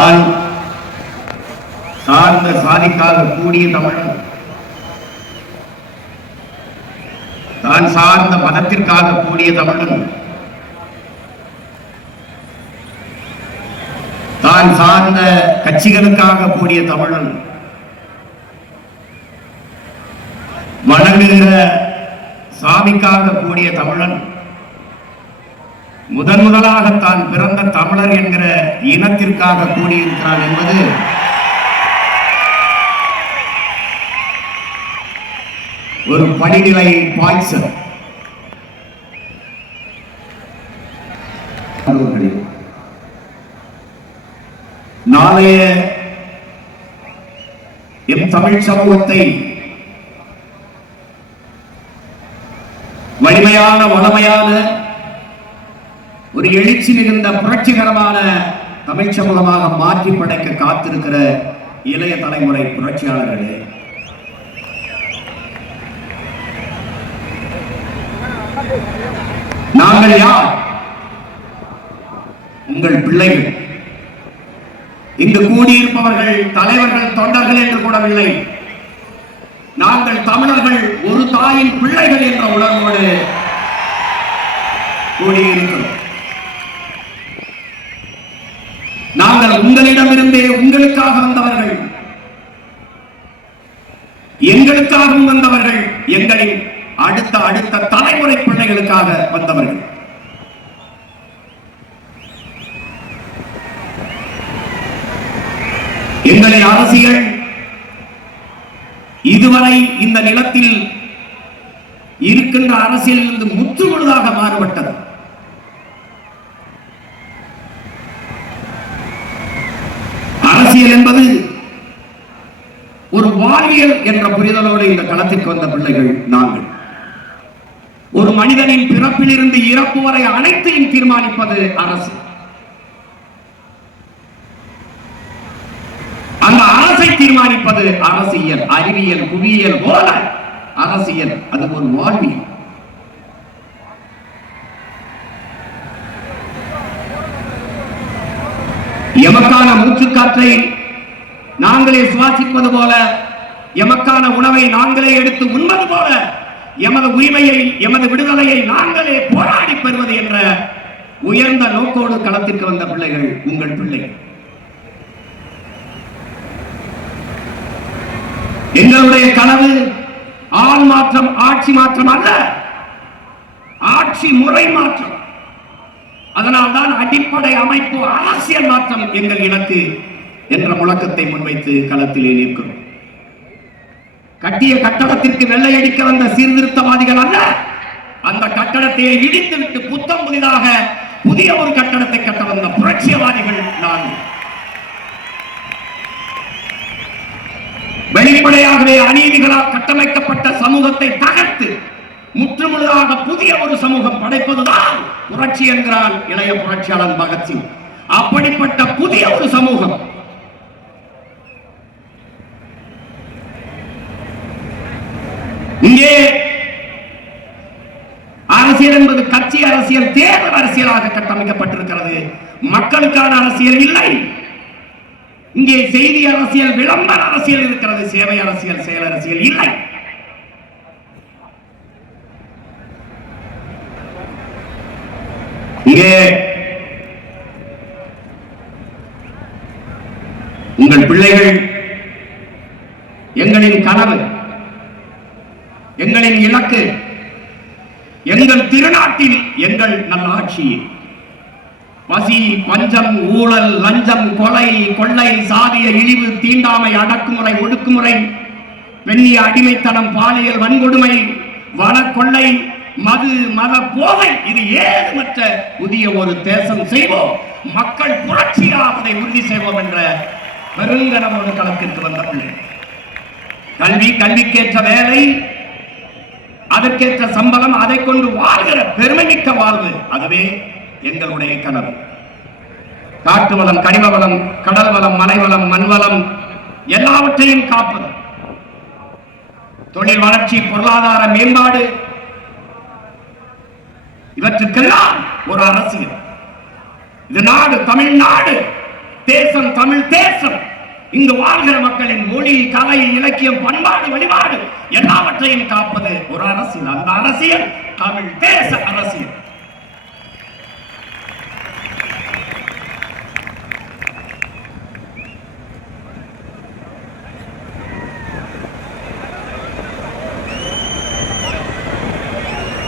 தான் சார்ந்த சாதிக்காக கூடிய தமிழன், தான் சார்ந்த மதத்திற்காக கூடிய தமிழன், தான் சார்ந்த கட்சிகளுக்காக கூடிய தமிழன், வணங்குகிற சாமிக்காக கூடிய தமிழன், முதலாக தான் பிறந்த தமிழர் என்கிற இனத்திற்காக கூடியிருக்கிறான் என்பது ஒரு படிநிலை பாய்ச்சல். நாளைய எம் தமிழ் சமூகத்தை வலிமையான வளமையான ஒரு எழுச்சி மிகுந்த புரட்சிகரமான தமிழ் சமூகமாக மாற்றி படைக்க காத்திருக்கிற இளைய தலைமுறை புரட்சியாளர்களே, நாங்கள் யார்? உங்கள் பிள்ளைகள். இங்கு கூடியிருப்பவர்கள் தலைவர்கள் தொண்டர்கள் என்று கூடவில்லை. நாங்கள் தமிழர்கள், ஒரு தாயின் பிள்ளைகள் என்ற உணர்வோடு கூடியிருக்கிறோம். நாங்கள் உங்களிடமிருந்தே உங்களுக்காக வந்தவர்கள், எங்களுக்காகவும் வந்தவர்கள், எங்களின் அடுத்த தலைமுறை பிள்ளைகளுக்காக வந்தவர்கள். எங்களின் அரசியல் இதுவரை இந்த நிலத்தில் இருக்கின்ற அரசியலிலிருந்து முற்றுமுழுதாக மாறுபட்டது. அரசியல் என்பது ஒரு வாழ்வியல் என்ற புரிதலோடு இந்த களத்திற்கு வந்த பிள்ளைகள் நாங்கள். ஒரு மனிதனின் பிறப்பிலிருந்து இறப்பு வரை அனைத்தையும் தீர்மானிப்பது அரசு. அந்த அரசை தீர்மானிப்பது அரசியல், அறிவியல், புவியியல் போல அரசியல். அது ஒரு வாழ்வியல். எமக்கான மூச்சுக்காற்றை நாங்களே சுவாசிப்பது போல, எமக்கான உணவை நாங்களே எடுத்து உண்பது போல, எமது உரிமையை, எமது விடுதலையை நாங்களே போராடி பெறுவது என்ற உயர்ந்த நோக்கோடு களத்திற்கு வந்த பிள்ளைகள் உங்கள் பிள்ளைகள். எங்களுடைய கனவு ஆள் மாற்றம், ஆட்சி மாற்றம் அல்ல, ஆட்சி முறை மாற்றம். அதனால்தான் அடிப்படை அமைப்பு அரசியல் மாற்றம் எங்கள் இலக்கு என்ற முழக்கத்தை முன்வைத்து களத்திலே நிற்கிறோம். கட்டிய கட்டடத்திற்கு வெள்ளையடிக்க வந்த சீர்திருத்தவாதிகள் அல்ல, அந்த கட்டடத்தை இடித்துவிட்டு புத்தம் புதிதாக புதிய ஒரு கட்டடத்தை கட்ட வந்த புரட்சியவாதிகள் நாங்கள். வெளிப்படையாகவே அநீதிகளால் கட்டமைக்கப்பட்ட சமூகத்தை தகர்த்து முற்றுமுழுதாக புதிய ஒரு சமூகம் படைப்பதுதான் புரட்சி என்கிறான் இளைய புரட்சியாளர் பகத்சிங். அப்படிப்பட்ட புதிய ஒரு சமூகம் இங்கே அரசியல் என்பது கட்சி அரசியல், தேர்தல் அரசியலாக கட்டமைக்கப்பட்டிருக்கிறது. மக்களுக்கான அரசியல் இல்லை. இங்கே செய்தி அரசியல், விளம்பர அரசியல் இருக்கிறது. சேவை அரசியல், செயல் அரசியல் இல்லை. இங்கே உங்கள் பிள்ளைகள் எங்களின் கனவு, எங்களின் இலக்கு, எங்கள் திருநாட்டில் எங்கள் நல்லாட்சியில் பசி, பஞ்சம், ஊழல், லஞ்சம், கொலை, கொள்ளை, சாதிய இழிவு, தீண்டாமை, அடக்குமுறை, ஒடுக்குமுறை, பெண்ணிய அடிமைத்தனம், பாலியல் வன்கொடுமை, வன கொள்ளை, மது, மத போதை, இது ஏதுமற்ற புதிய ஒரு தேசம் செய்வோம், மக்கள் புரட்சியாவதை உறுதி செய்வோம் என்ற பெருங்கனவோடு களத்திற்கு வந்தவர்கள். கல்வி, கல்விக்கேற்ற வேலை, அதற்கேற்ற சம்பளம், அதை கொண்டு வாழ்கிற பெருமைமிக்க வாழ்வு, அதுவே எங்களுடைய கனவு. காட்டு வளம், கனிம வளம், கடல் வளம், மலை வளம், மண் வளம் எல்லாவற்றையும் காப்பது, தொழில் வளர்ச்சி, பொருளாதார மேம்பாடு, இவற்றுக்கெல்லாம் ஒரு அரசியல். இது நாடு, தமிழ்நாடு தேசம் தமிழ் தேசம். இங்கு வாழ்கிற மக்களின் மொழி, கலை, இலக்கியம், பண்பாடு, வழிபாடு எல்லாவற்றையும் காப்பது ஒரு அரசியல். அந்த அரசியல் தமிழ் தேச அரசியல்.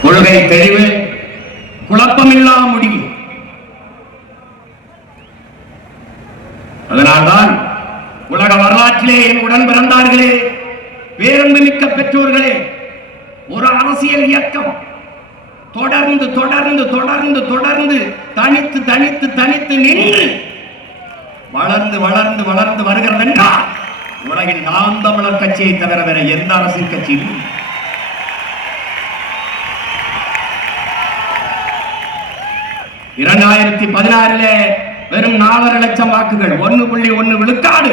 கொள்கை தெளிவு, குழப்பமில்லா முடிவு. அதனால்தான் உலக வரலாற்றிலே என் உடன் பிறந்தார்களே, பேரன்புமிக்க பெற்றோர்களே, ஒரு அரசியல் இயக்கம் தொடர்ந்து தொடர்ந்து தொடர்ந்து தொடர்ந்து தனித்து தனித்து தனித்து நின்று வளர்ந்து வளர்ந்து வளர்ந்து வருகிறது என்றால் உலகில் நாம் தமிழர் கட்சியை தவிர வேற எந்த அரசியல் கட்சியும் 2016 வெறும் 4.5 லட்சம் வாக்குகள், 1.1 விழுக்காடு.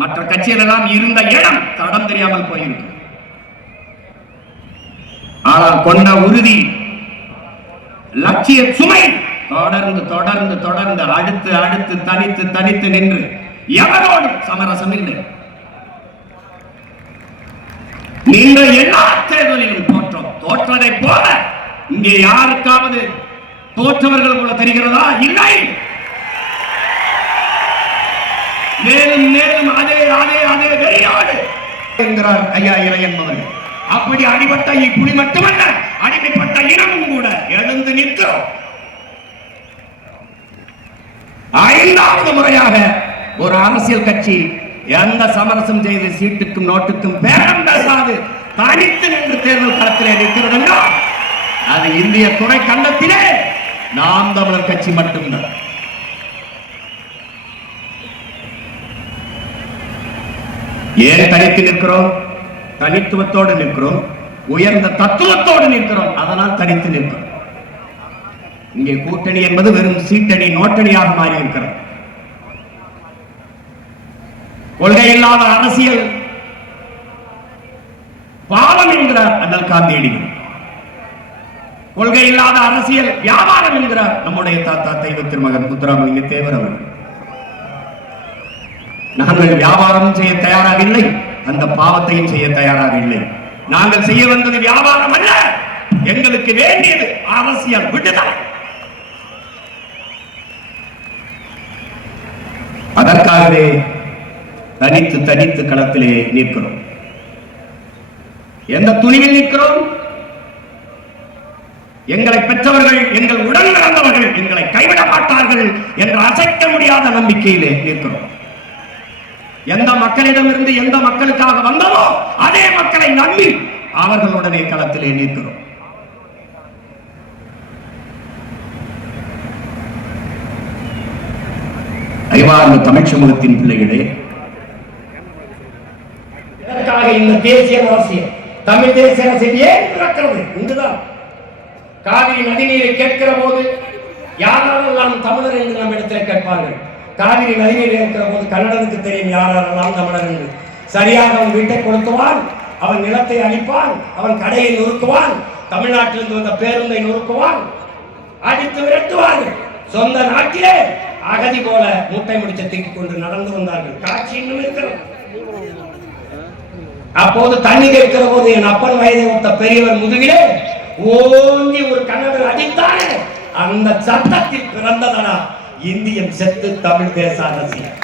மற்ற கட்சிகள் எல்லாம் இருந்த இடம் தடம் தெரியாமல் போயிருக்கு. ஆனால் கொண்ட உறுதி, லட்சிய சுமை தொடர்ந்து தொடர்ந்து தொடர்ந்து அடுத்து அடுத்து தனித்து தனித்து நின்று எவரோடும் சமரசம் இல்லை. நீங்கள் எல்லா தேர்தலிலும் தோற்றதை போல இங்கே யாருக்காவது தோற்றவர்கள் போல தெரிகிறதா? இல்லை. மேலும் மேலும் அதே அதே அதே வெறியோடு என்கிறார் ஐயா இறையன் அவர்கள். அப்படி அடிபட்ட புலி மட்டுமல்ல, அடிமைப்பட்ட இனமும் கூட எழுந்து நிற்கிறோம். 5வது முறையாக ஒரு அரசியல் கட்சி எந்த சமரசம் செய்து சீட்டுக்கும் நோட்டுக்கும் பேரம் பேசாது தனித்து நின்று தேர்தல் களத்திலே நிற்கிறது என்றால் அது இந்திய துணை கண்டத்திலே நாம் தமிழர் கட்சி மட்டும்தான். ஏன் தனித்து நிற்கிறோம்? தனித்துவத்தோடு நிற்கிறோம், உயர்ந்த தத்துவத்தோடு நிற்கிறோம். அதனால் தனித்து நிற்கிறோம். இங்கே கூட்டணி என்பது வெறும் சீட்டணி, நோட்டணியாக மாறி இருக்கிறது. கொள்கை இல்லாத அரசியல் பாவம் என்கிறார் அண்ணல் காந்தியடிகள். கொள்கை இல்லாத அரசியல் வியாபாரம் என்கிறார் நம்முடைய தாத்தா தெய்வ திருமகன் முத்துராமலிங்க தேவர் அவர்கள். நாங்கள் வியாபாரம் செய்ய தயாராக இல்லை, அந்த பாவத்தையும் செய்ய தயாராக இல்லை. நாங்கள் செய்ய வந்தது வியாபாரம் அல்ல, எங்களுக்கு வேண்டியது அரசியல் விடுதலை. அதற்காகவே தனித்து தனித்து களத்திலே நிற்கிறோம். எந்த துணிவில் நிற்கிறோம்? எங்களை பெற்றவர்கள், எங்கள் உடன் பிறந்தவர்கள் எங்களை கைவிட மாட்டார்கள் என்ற அசைக்க முடியாத நம்பிக்கையிலே நிற்கிறோம். எந்த மக்களிடமிருந்து எந்த மக்களுக்காக வந்ததோ அதே மக்களை நம்பி அவர்களுடனே களத்திலே நிற்கிறோம். அறிவார்ந்த தமிழ் சமூகத்தின் பிள்ளைகளே, இதற்காக இந்த தேசிய அரசியல், தமிழ் தேசிய அரசியல் ஏன் பிறக்கிறது? இங்குதான் காவிரி நதிநீரை கேட்கிற போது யாரெல்லாம் தமிழர் என்று நம் இடத்தில் கேட்பார்கள். காவிரி நதிநீர் இருக்கிற போது கன்னடனுக்கு தெரியும் யாரெல்லாம் தமிழர் என்று. சரியாக அவன் வீட்டை கொளுத்துவான், அவன் நிலத்தை அழிப்பான், அவன் கடையை நொறுக்குவான், தமிழ்நாட்டிலிருந்து வந்த பேருந்தை நொறுக்குவான், அடித்து விரட்டுவார்கள். சொந்த நாட்டிலே அகதி போல மூட்டை முடிச்ச தூக்கி கொண்டு நடந்து வந்தார்கள். காட்சி இன்னும் இருக்கிறது. அப்போது தண்ணி கேட்கிற போது என் அப்பன் வயதை ஒத்த பெரியவர் முதுகிலே ஓங்கி ஒரு கன்னடர் அடித்தானே, அந்த சட்டத்தில் பிறந்ததனா இந்தியன் செத்து தமிழ் தேச அரசியல்.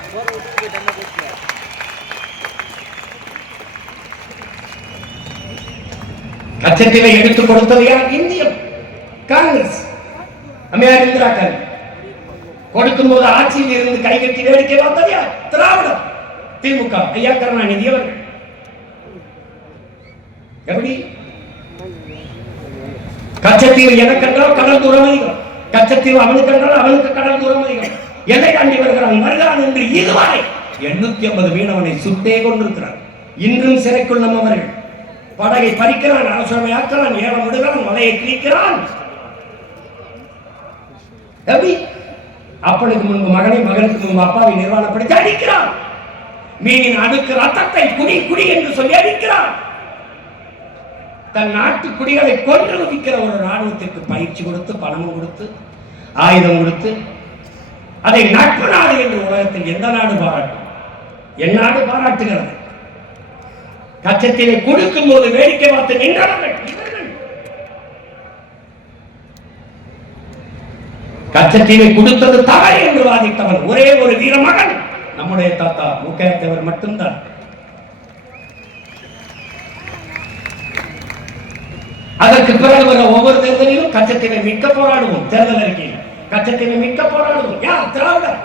கச்சத்திலே எடுத்துக் கொடுத்தது யார்? இந்தியம், காங்கிரஸ், அம்மையார் இந்திரா காந்தி. கொடுக்கும் போது ஆட்சியில் இருந்து கைகட்டி வேடிக்கை பார்த்தது யார்? திராவிடம், திமுக, ஐயா கருணாநிதி அவர்கள். எப்படி? கச்சத்தீவு எனக்கென்றால் கடல் தூரம் அதிகம், கச்சத்தீவு அவனுக்கு என்றால் அவனுக்கு கடல் தூரம் அதிகம். எல்லை தாண்டி வருகிறான் வருகிறான் என்று இதுவரை 850 மீனவனை சுட்டே கொண்டிருக்கிறார். இன்றும் சிறைக்குள் நம்மவர்கள். படகை பறிக்கிறான், அரசுமை ஆக்கிறான், ஏலம் விடுகிறான், மலையை கிழிக்கிறான். எப்படி? அப்பனுக்கு முன்பு மகனை, மகனுக்கு முன்பு அப்பாவை நிர்வாணப்படுத்தி அடிக்கிறான். மீனின் அடுக்கு ரத்தத்தை குடி குடி என்று சொல்லி அடிக்கிறான். தன் நாட்டு குடிகளை கொன்று வதிக்கிற ஒரு ராணுவத்திற்கு பயிற்சி கொடுத்து, பணமும் கொடுத்து, ஆயுதம் கொடுத்து அதை நட்பு நாடு என்று உலகத்தில் எந்த நாடு பாராட்டும்? என் நாடு பாராட்டுகிறது. கச்சத்தீவை கொடுக்கும் போது வேடிக்கை பார்த்து நின்றவர்கள் கச்சத்தீவை கொடுத்தது தவறு என்று வாதித்தவன் ஒரே ஒரு வீரமகன் நம்முடைய தாத்தா முக்கையத்தவர் மட்டும்தான். அதற்கு பிறகு வர ஒவ்வொரு தேர்தலிலும் கச்சத்தீவை மிக்க போராடுவோம். தேர்தல் அறிக்கையில் கச்சத்தீவை மிக்க போராடுவோம். யார்? திராவிடர்.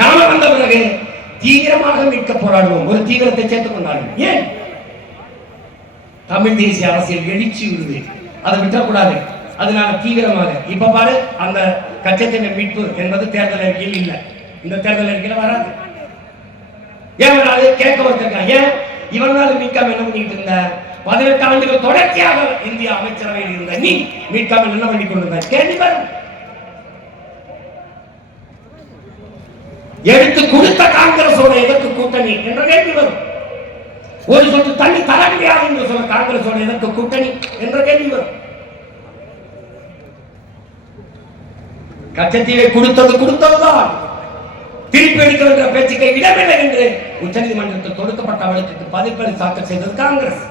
நாம வந்த பிறகு தீவிரமாக மிக்க போராடுவோம். ஒரு தீவிரத்தை சேர்த்துக் கொண்டார்கள். ஏன்? தமிழ் தேசிய அரசியல் எழுச்சி விடுது, அதை விட்டக்கூடாது. அதனால தீவிரமாக இப்ப பாரு, அந்த கச்சத்தீவை மீட்பு என்பது தேர்தல் அறிக்கையில் இல்லை. இந்த தேர்தல் அறிக்கையில் வராது. ஏன் வராது? கேட்க வந்திருக்கா. ஏன் இவனால மீட்காம என்ன பண்ணிட்டு இருந்த? 18 ஆண்டுகள் தொடர்ச்சியாக இந்திய அமைச்சரவையில் இருந்த நீ மீட்காம என்ன பண்ணி கொண்டிருந்த? கேள்வி வரும். எடுத்து கொடுத்த காங்கிரஸோட எதற்கு கூட்டணி என்ற கேள்வி வரும். ஒரு சொட்டு தண்ணி தர முடியாது என்று சொல்ல காங்கிரஸோட எதற்கு கூட்டணி என்ற கேள்வி வரும். கச்சத்தீவை கொடுத்ததுதான். திருப்பி எடுக்க வேண்டிய பேச்சுக்கு இடமில்லை என்று உச்சநீதிமன்றத்தில் தொடுக்கப்பட்ட வழக்குக்கு பதிப்பளி தாக்கல் செய்தது காங்கிரஸ்.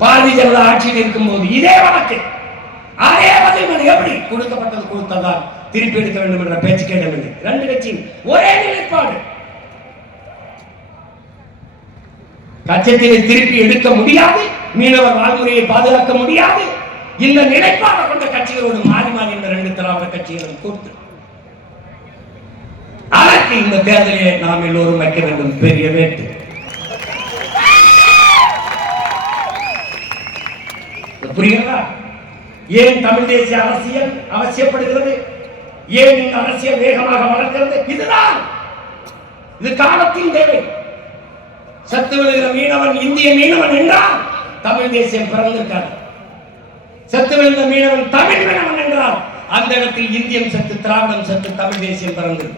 பாரதிய ஜனதா ஆட்சியில் இருக்கும் போது இதே வழக்கு அதே பதில் எப்படி கொடுக்கப்பட்டது கொடுத்ததால் திருப்பி எடுக்க வேண்டும் என்ற பேச்சுக்கு இடமில்லை. ரெண்டு கட்சியும் ஒரே நிலைப்பாடு. கச்சத்தீவை திருப்பி எடுக்க முடியாது, மீனவர் வாழ்முறையை பாதுகாக்க முடியாது. இந்த நிலைப்பாடு கொண்ட கட்சிகளோடு மாறி மாறி இந்த ரெண்டு திராவிட கட்சிகளும் கூட்டு அதற்கு இந்த தேர்தலை நாம் எல்லோரும் வைக்க வேண்டும் பெரிய வேட்டு. புரியுதா? ஏன் தமிழ் தேசிய அரசியல் அவசியப்படுகிறது? ஏன் இந்த அரசியல் வேகமாக வளர்க்கிறது? இதுதான், இது காலத்தின் தேவை. சத்து விழுகிற மீனவன் இந்திய மீனவன் என்றால் தமிழ் தேசியம் பிறந்திருக்காது. சத்து விழுந்த மீனவன் தமிழ் மீனவன் என்றால் அந்த இடத்தில் இந்தியம் சத்து, திராவிடம் சத்து, தமிழ் தேசியம் பிறந்தது.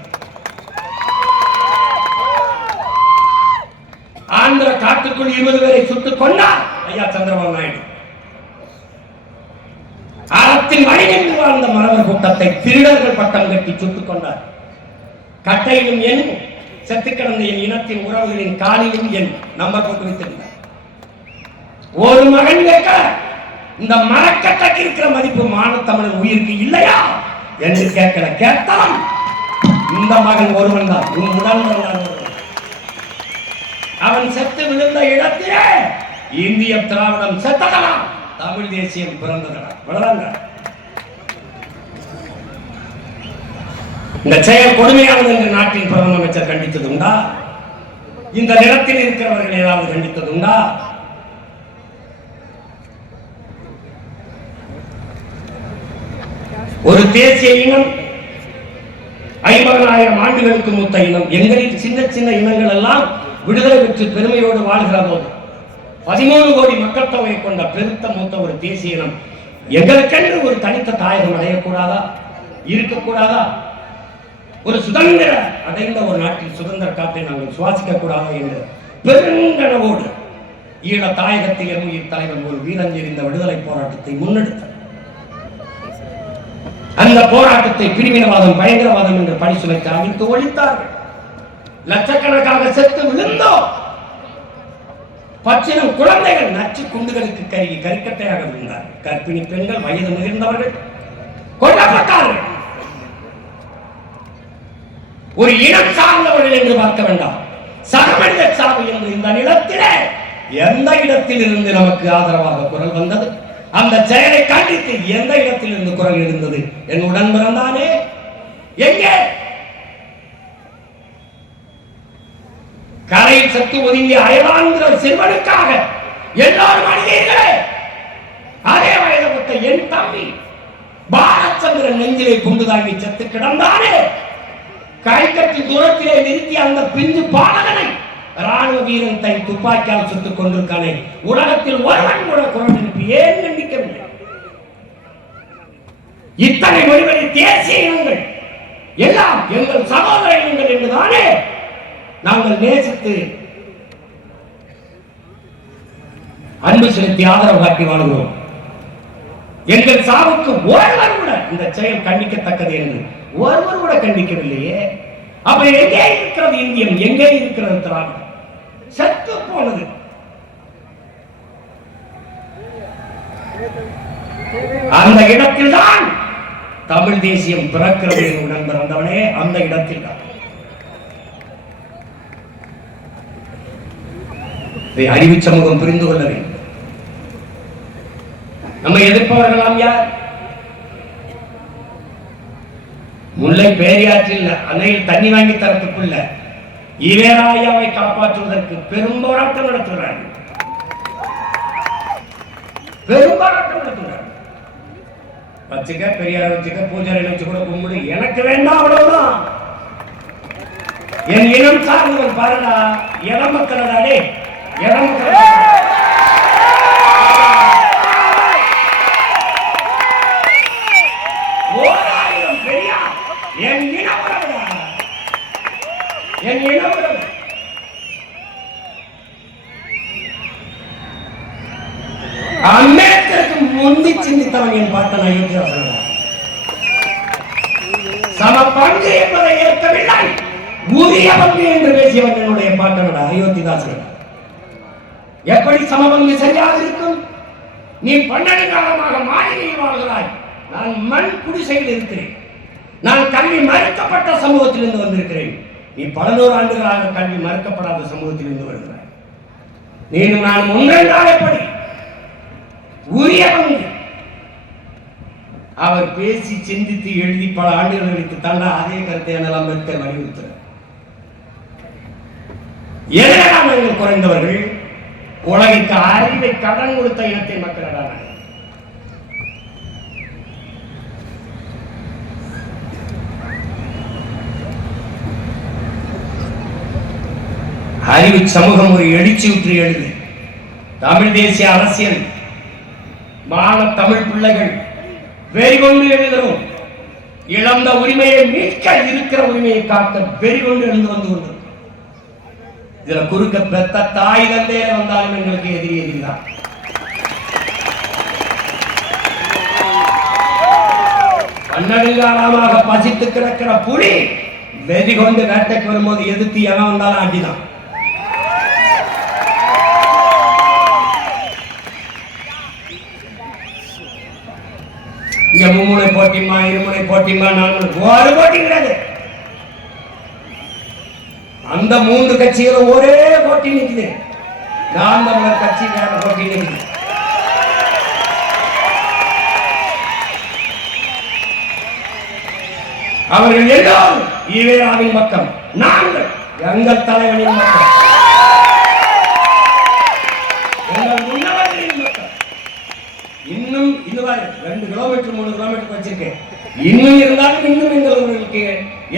ஆந்திர காட்டுக்குள் 20 பேரை சுட்டுக் கொண்டார் ஐயா சந்திரபாபு நாயுடு. அறத்தின் வழிநின்று வாழ்ந்த மரவர் கூட்டத்தை திருடர்கள் பட்டம் கட்டி சுட்டுக் கொண்டார். கட்டையிலும் என் செத்து கிடந்த என் இனத்தின் உறவுகளின் காலிலும் என் நம்பர் போட்டு வைத்திருந்தார். ஒரு மகன் கேட்க இந்த மரக்கட்டைக்கு இருக்கிற மதிப்பு மானத்தமிழர் உயிருக்கு இல்லையா என்று கேட்கல. கேட்டால் இந்த மகன் ஒருவன் தான், உடன் அவன் செத்து விழுந்த இடத்திலே இந்திய திராவிடம் செத்ததலாம், தமிழ் தேசியம் பிறந்ததலாம். இந்த செயல் கொடுமையானது என்று நாட்டின் பிரதம அமைச்சர் கண்டித்தது உண்டா? இந்த நிலத்தில் இருக்கிறவர்கள் ஏதாவது கண்டித்தது உண்டா? ஒரு தேசிய இனம் 50,000 ஆண்டுகளுக்கு மூத்த இனம். எங்களில் சின்ன சின்ன இனங்கள் எல்லாம் விடுதலை பெற்று பெருமையோடு வாழ்கிற போது 13 கோடி மக்கள் தொகையை கொண்ட பெருத்த மூத்த ஒரு தேசிய இனம் எங்களுக்கென்று ஒரு தனித்த தாயகம் அடையக்கூடாதா? இருக்கக்கூடாதா? ஒரு சுதந்திர அடைந்த ஒரு நாட்டில் சுதந்திர காற்றை நாங்கள் சுவாசிக்க கூடாதா என்று பெருங்கனவோடு ஈழ தாயகத்தில் உயிர் தலைவன் ஒரு வீரஞ்செறிந்த விடுதலை போராட்டத்தை முன்னெடுத்தார். அந்த போராட்டத்தை பிரிவினவாதம், பயங்கரவாதம் என்று பழி சுமத்தி அழித்து ஒழித்தார்கள். லட்சக்கணக்காக செத்து விழுந்தோம். பச்சிலம் குழந்தைகள் நச்சு குண்டுகளுக்கு கருகி கறிக்கட்டையாக விழுந்தார்கள். கர்ப்பிணி பெண்கள், வயது முதிர்ந்தவர்கள் கொல்லப்பட்டார்கள். ஒரு இனம் சார்ந்தவர்கள் என்று பார்க்க வேண்டாம், சகமனித சாவு என்று இந்த நிலத்திலே எந்த இடத்தில் இருந்து நமக்கு ஆதரவாக குரல் வந்தது, அந்த செயலை கண்டித்து எந்த இடத்தில் இருந்து குரல் இருந்தது? என் உடன் பிறந்தானே எங்கே? கரையில் சத்து ஒதுங்கிய அயலாந்திர சிறுவனுக்காக எல்லாரும் அணிந்தீர்களே. அதே வயது ஒத்த என் தம்பி பாலச்சந்திரன் நெஞ்சிலே குண்டு தாங்கி செத்து கிடந்தானே. கைக்கட்டி தூரத்திலே நிறுத்திய அந்த பிஞ்சு பாலகனை ராணுவ வீரன் தன் துப்பாக்கியால் சுட்டுக் கொண்டிருக்கானே. உலகத்தில் ஒருவன் கூட குரல் எழுப்பி ஏன் கண்டிக்கவில்லை? இத்தனை மொழிவழி தேசிய இனங்கள் எல்லாம் எங்கள் சகோதர இனங்கள் என்றுதானே நாங்கள் நேசித்து அன்பு செலுத்தி ஆதரவு காட்டி வாழ்கிறோம். எங்கள் சாவுக்கு ஒருவர் கூட இந்த செயல் கண்டிக்கத்தக்கது என்று ஒருவர் கூட கண்டிக்கவில்லையே. அப்ப எங்கே இருக்கிறது இந்தியம், எங்கே இருக்கிறது திராவிடம்? செத்து போனது. அந்த இடத்தில் தான் தமிழ் தேசியம் பிறக்கிறது உடன் பிறந்தவனே, அந்த இடத்தில் தான். அறிவு சமூகம் புரிந்து கொள்ள வேண்டும். நம்ம எதிர்ப்பவர்களாம் யார்? முல்லை பேரியாற்றில் அன்னையில் தண்ணி வாங்கி தரத்துக்குள்ள ஈவேராயாவை காப்பாற்றுவதற்கு பெரும் போராட்டம் நடத்துகிறார்கள். பெரும் போராட்டம் நடத்துகிறார்கள். வச்சுக்க, பெரியார் வச்சுக்க, பூஜாரியில் வச்சு கூட கும்பிடு, எனக்கு வேண்டாம், அவ்வளவுதான். என் இனம் சார்ந்தவன் பாருடா, இட மக்களே, இட மக்கள். அம்பேத்கருக்கு முந்தி சிந்தித்தவன் என் பாட்டன் அயோத்திதாசன். சம பங்கு என்பதை ஏற்கவில்லை, உரிய பங்கு என்று பேசியவன் என்னுடைய பாட்டனோட அயோத்திதாசன். எப்படி சமபங்கு சரியாக இருக்கும்? நீ 12 காலமாக மாளிகையில் வாழ்கிறாய், நான் மண் குடிசையில் இருக்கிறேன். நான் கல்வி மறுக்கப்பட்ட சமூகத்திலிருந்து வந்திருக்கிறேன். நீ 11 ஆண்டுகளாக கல்வி மறுக்கப்படாத சமூகத்திலிருந்து வருகிறாய். நீனும் நான் ஒன்றால் எப்படி உரிய பங்கு? அவர் பேசி சிந்தித்து எழுதி பல ஆண்டுகள் கழித்து தண்டா அதே கருத்தை அம்பேத்கர் வலியுறுத்தினார். எதனால் நாங்கள் குறைந்தவர்கள்? உலகிற்கு அறிவை கடன் கொடுத்த இனத்தை மக்களிடம் அறிவு சமூகம் ஒரு எழுச்சியுற்று எழுது. தமிழ் தேசிய அரசியல் மாண தமிழ் பிள்ளைகள் வெறிகொண்டு எழுதுகிறோம். இழந்த உரிமையை மீட்க, இருக்கிற உரிமையை காக்க வெறிகொண்டு எழுந்து வந்து கொண்டு இதுல குறுக்க பெத்த தாய் தந்தையில வந்தாலும் எங்களுக்கு எதிரி எதிரிதான். பன்னெடுங்காலமாக பசித்து கிடக்கிற புலி வெறி கொண்டு வேட்டைக்கு வரும்போது எதிர்த்து எவன் வந்தாலும் அடிதான். இங்க மும்முனை போட்டிமா, இருமுனை போட்டிமா, ஒரு போட்டி கிடையாது. அந்த 3 கட்சிகளும் ஒரே போட்டி நிற்குது. நாம் தமிழர் கட்சி வேற போட்டி நிற்குது. அவர்கள் எல்லோரும் ஈவேராவின் பக்கம், நாங்கள் எங்கள் தலைவனின் பக்கம், எங்கள் முன்னவர்களின் பக்கம். இன்னும் இதுவரை 2 கிலோமீட்டர் 3 கிலோமீட்டர் வச்சிருக்கேன். இன்னும் இருந்தாலும் இன்னும் எங்களுக்கு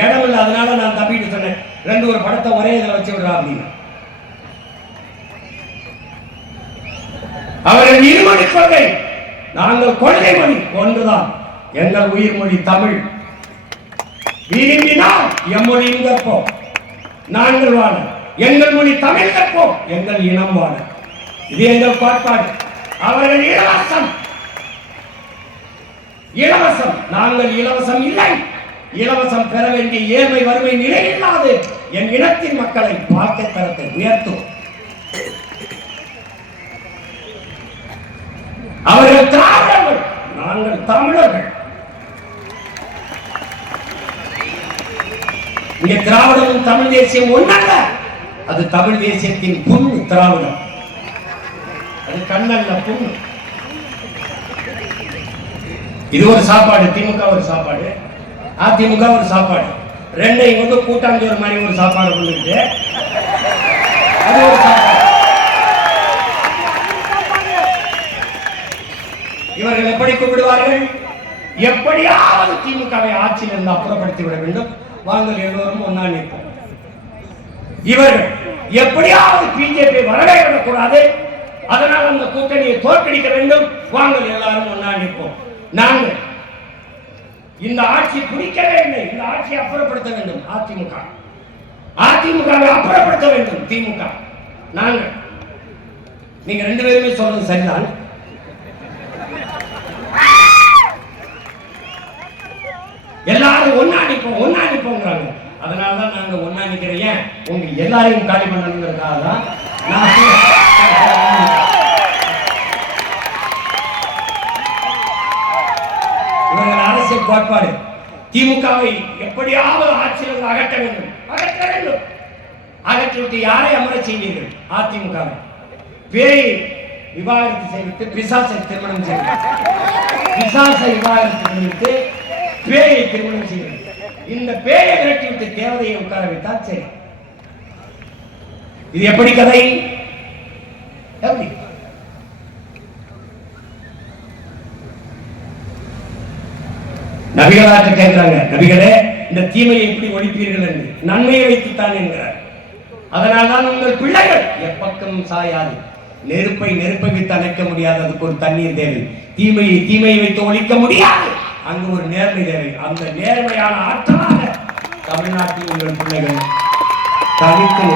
இடம் இல்லை. அதனால நான் தப்பிட்டு சொன்னேன், 2 ஒரு படத்தை ஒரே இதில் வச்சு விடுறா அப்படின்னு. அவர்கள் இருமொழி கொள்கை, நாங்கள் கொள்கை மொழி ஒன்றுதான். எங்கள் உயிர் மொழி தமிழ். விரும்பினால் எம்மொழியும் கற்போம், நாங்கள் வாழ. எங்கள் மொழி தமிழ் கற்போம், எங்கள் இனம் வாழ. இது எங்கள் கோட்பாடு. அவர்கள் இலவசம், இலவசம். நாங்கள் இலவசம் இல்லை. இலவசம் பெற வேண்டிய ஏழ்மை வறுமை நிலை இல்லாது என் இனத்தின் மக்களை வாழ்க்கை தரத்தை உயர்த்தும். அவர்கள் திராவிடர்கள், நாங்கள் தமிழர்கள். இங்க திராவிடமும் தமிழ் தேசியம் ஒன்றல்ல. அது தமிழ் தேசியத்தின் புண்ணு திராவிடம். அது கண்ணல்ல புண்ணு. இது ஒரு சாப்பாடு, திமுக ஒரு சாப்பாடு, அதிமுக ஒரு சாப்பாடு. ரெண்டையும் வந்து கூட்டாஞ்சோறு மாதிரி ஒரு சாப்பாடு கொண்டுட்டு அது ஒரு சாப்பாடு. இவர்கள் எப்படி கூப்பிடுவார்கள்? எப்படியாவது திமுகவை ஆட்சியில் இருந்து அப்புறப்படுத்தி விட வேண்டும், வாங்கள் எல்லோரும் ஒன்னா நிற்போம். இவர்கள் எப்படியாவது பிஜேபி வரவே விடக்கூடாது, அதனால் அந்த கூட்டணியை தோற்கடிக்க வேண்டும், வாங்கள் எல்லாரும் ஒன்னா நிற்போம். நாங்கள் இந்த ஆட்சி பிடிக்கவே இல்லை, இந்த ஆட்சியை அப்புறப்படுத்த வேண்டும் அதிமுக, அதிமுகவை அப்புறப்படுத்த வேண்டும் திமுக. நாங்கள், நீங்க 2 பேருமே சொல்றது சரிதான். எல்லாரும் ஒன்னா நிப்போங்கிறாங்க. அதனாலதான் நாங்க ஒன்னா நிக்கிறேன். ஏன் உங்க எல்லாரையும் காலி பண்ணணுங்கிறதுக்காக தான் இவர்கள் அரசியல் கோட்பாடு. திமுகவை எப்படியாவது ஆட்சியில் அகற்ற வேண்டும். அகற்றிவிட்டு யாரை அமர செய்வீர்கள்? அதிமுகவை பேய் விவாகரத்து செய்வித்து பிசாசை திருமணம் செய்வீர்கள். பிசாசை விவாகரத்து பண்ணிவிட்டு பேயை திருமணம் செய்வீர்கள். இந்த பேயை விரட்டிவிட்டு தேவதையை உட்கார வைத்தால் சரி. இது எப்படி கதை? எப்படி? நபிகளாட்ட கேட்கிறாங்க, நபிகளே இந்த தீமையை எப்படி ஒழிப்பீர்கள் என்று. நன்மையை வைத்துத்தான் என்கிறார். அதனால்தான் உங்கள் பிள்ளைகள் எப்பக்கம் சாயாது. நெருப்பை வைத்து அணைக்க முடியாது, அதுக்கு ஒரு தண்ணீர் தேவை. தீமையை வைத்து ஒழிக்க முடியாது, அங்கு ஒரு நேர்மை தேவை. அந்த நேர்மையான ஆற்றலாக தமிழ்நாட்டில் உங்கள் பிள்ளைகள் தவிர்த்து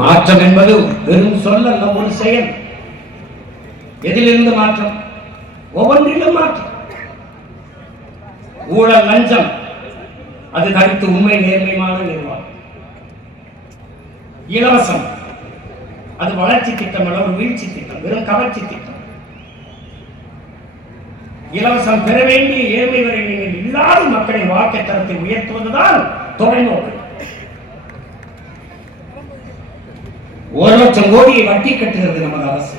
மாற்றம் என்பது வெறும் சொல்லல்ல, ஒரு செயல். எதிலிருந்து மாற்றம்? ஒவ்வொன்றிலும் மாற்றம். ஊழல் லஞ்சம் அது தடுத்து உண்மை நேர்மையான நிர்வாகம். இலவசம் அது வளர்ச்சி திட்டம் அல்ல, ஒரு வீழ்ச்சி திட்டம், வெறும் கவர்ச்சி திட்டம். இலவசம் பெற வேண்டிய ஏழ்மை வரை நீங்கள் இல்லாத மக்களின் வாழ்க்கை தரத்தை உயர்த்துவதுதான் தொலைநோக்கு. 1 லட்சம் கோடியை வட்டி கட்டுகிறது நமது அரசு.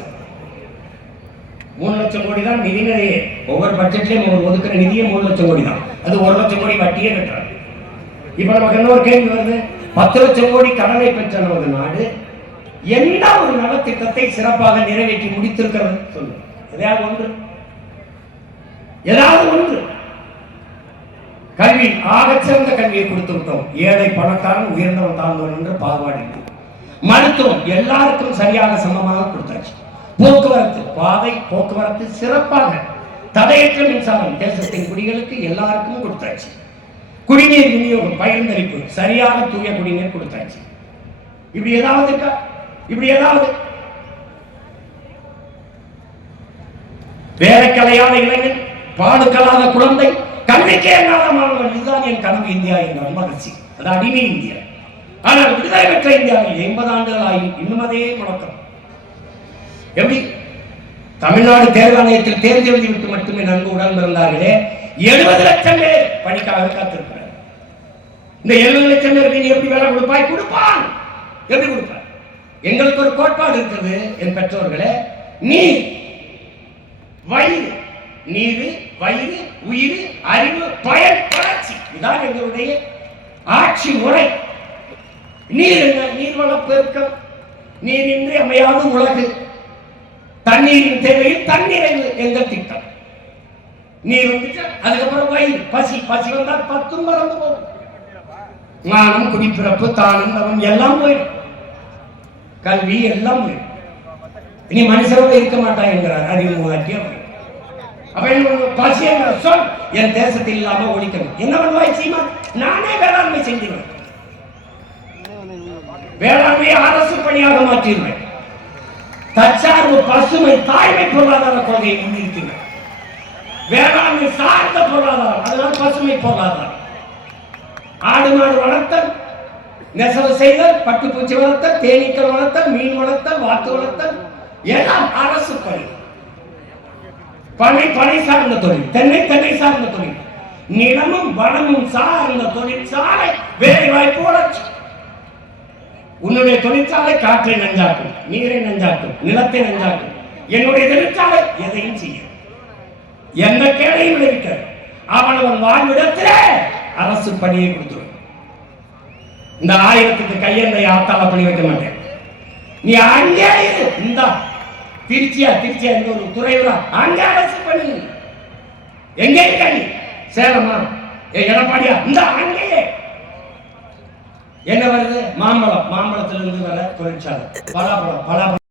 3 லட்சம் கோடி தான் நிதிநிலையே. ஒவ்வொரு பட்ஜெட்லயும் அவர் ஒதுக்குற நிதியே 3 லட்சம் கோடி தான். அது 1 லட்சம் கோடி வட்டியே கட்டுறாங்க. இப்ப நமக்கு என்ன ஒரு கேள்வி வருது? 10 லட்சம் கோடி கடனை பெற்ற நமது நாடு எந்த ஒரு நலத்திட்டத்தை சிறப்பாக நிறைவேற்றி முடித்திருக்கிறது? சொல்லு. ஏதாவது ஒன்று. கல்வி ஆகச்சிறந்த கல்வியை கொடுத்து விட்டோம். ஏழை பணக்காரன் உயர்ந்தவன் தாழ்ந்தவன் என்று பாகுபாடு. மருத்துவம் எல்லாருக்கும் சரியாக சமமாக கொடுத்தாச்சு. போக்குவரத்து பாதை போக்குவரத்து சிறப்பாக தடையற்ற மின்சாரம் தேசத்தின் குடிகளுக்கு எல்லாருக்கும் கொடுத்தாச்சு. குடிநீர் விநியோகம் பகிர்ந்தளிப்பு சரியாக தூய குடிநீர் கொடுத்தாச்சு. இப்படி ஏதாவது வேலைக்கலையாத இளைஞன், பாடுக்கலாத குழந்தை, கல்விக்கே என்னாத மாணவன், இதுதான் என் கனவு இந்தியா என்ற மகிழ்ச்சி. அது அடிமை இந்தியா. ஆனால் விடுதலை பெற்ற இந்தியாவில் 80 ஆண்டுகள் ஆயும் இன்னும் அதே முழக்கம். எப்படி? தமிழ்நாடு தேர்தல் ஆணையத்தில் தேர்வு எழுதிவிட்டு மட்டுமே நன்கு உடன் பிறந்தார்களே 70 லட்சம் பேர் பணிக்காக காத்திருக்கிறார். இந்த 70 லட்சம் பேருக்கு எப்படி வேலை கொடுப்பான்? எப்படி கொடுப்பார்? எங்களுக்கு ஒரு கோட்பாடு இருக்கிறது என் பெற்றோர்களே. நீர் வயிறு உயிர் அறிவு பயன் வளர்ச்சி, இதான் எங்களுடைய ஆட்சி முறை. நீர் என்ன? நீர்வள பெருக்கம். நீரின்றி அமையாத உலகு. தண்ணீரின் தேவையில் தண்ணீரைவு எங்கள் திட்டம். நீர் வந்துச்சு, அதுக்கப்புறம் வயிறு பசி வந்தால் 10 மறந்து போகும். மானம் குடிப்பிறப்பு தானம் தவம் எல்லாம் போயிடும். கல்வி எல்லாம் போயிடும். இனி மனுஷரோட இருக்க மாட்டான் என்கிறார் அறிவு மூதாட்டி. அப்ப பசி என்ற சொல் என் தேசத்தில் இல்லாம ஒழிக்கணும். என்ன பண்ணுவாய் சீமா? நானே வேளாண்மை செஞ்சிருவேன். வேளாண்மையை அரசு பணியாக மாற்றிடுவேன். தற்சார்பு பசுமை தாய்மை பொருளாதார கொள்கையை முன்னிறுத்தினேன். வேளாண்மை சார்ந்த பொருளாதாரம், அதனால் பசுமை பொருளாதாரம். ஆடு மாடு வளர்த்தல், நெசவு செய்தல், பட்டுப்பூச்சி வளர்த்தல், தேனீக்கள் வளர்த்தல், மீன் வளர்த்தல், வாத்து வளர்த்தல் எல்லாம் அரசு பணி. பனை சார்ந்த தொழில், தென்னை சார்ந்த தொழில், நிலமும் வளமும் சார்ந்த தொழிற்சாலை வேலை வாய்ப்பு வளர்ச்சி. உன்னுடைய தொழிற்சாலை காற்றை நஞ்சாக்கும், நீரை நஞ்சாக்கும், நிலத்தை நஞ்சாக்கும். என்னுடைய தொழிற்சாலை எதையும் செய்யும், எந்த கேளையும் விளைவிக்க. அவனவன் வாழ்விடத்திலே அரசு பணியை கொடுத்துடும். இந்த 1000க்கு கையெந்தை ஆத்தால பண்ணி வைக்க மாட்டேன். நீ அங்கே இந்த திருச்சியா இந்த ஒரு துறையூரா அங்க அரசு பணி. எங்கே கனி? சேலமா? எடப்பாடியா? இந்த அங்கேயே என்ன வருது? மாம்பழத்திலிருந்து வர தொழிற்சாலை, பலாப்பழம்